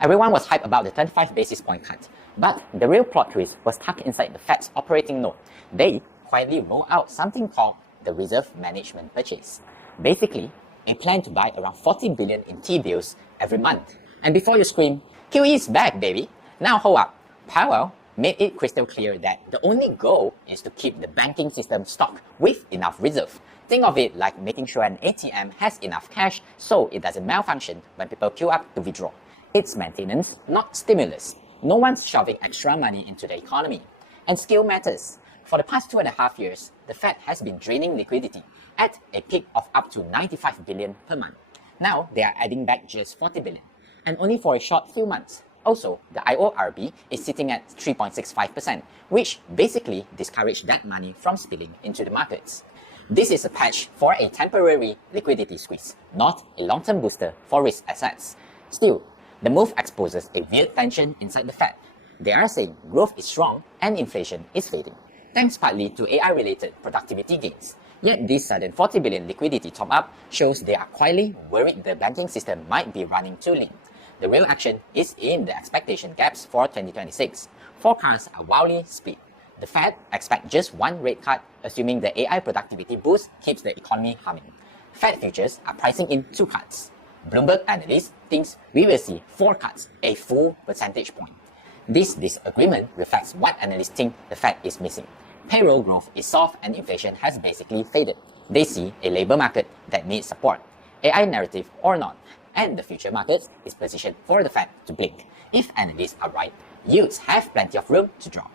Everyone was hyped about the 25 basis point cut, but the real plot twist was tucked inside the Fed's operating note. They quietly rolled out something called the Reserve Management Purchase. Basically, a plan to buy around 40 billion in T-bills every month. And before you scream, QE is back, baby! Now hold up. Powell made it crystal clear that the only goal is to keep the banking system stocked with enough reserve. Think of it like making sure an ATM has enough cash so it doesn't malfunction when people queue up to withdraw. It's maintenance, not stimulus. No one's shoving extra money into the economy. And scale matters. For the past 2.5 years, the Fed has been draining liquidity at a peak of up to 95 billion per month. Now, they are adding back just 40 billion, and only for a short few months. Also, the IORB is sitting at 3.65%, which basically discouraged that money from spilling into the markets. This is a patch for a temporary liquidity squeeze, not a long-term booster for risk assets. Still, the move exposes a weird tension inside the Fed. They are saying growth is strong and inflation is fading, thanks partly to AI-related productivity gains. Yet this sudden 40 billion liquidity top-up shows they are quietly worried the banking system might be running too lean. The real action is in the expectation gaps for 2026. Forecasts are wildly split. The Fed expects just one rate cut, assuming the AI productivity boost keeps the economy humming. Fed futures are pricing in 2 cuts. Bloomberg analyst thinks we will see 4 cuts, a full percentage point. This disagreement reflects what analysts think the Fed is missing. Payroll growth is soft and inflation has basically faded. They see a labor market that needs support, AI narrative or not, and the future markets is positioned for the Fed to blink. If analysts are right, yields have plenty of room to drop.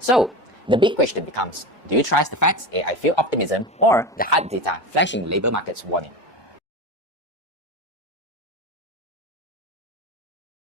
So, the big question becomes, do you trust the Fed's AI-fueled optimism or the hard data flashing labor markets warning?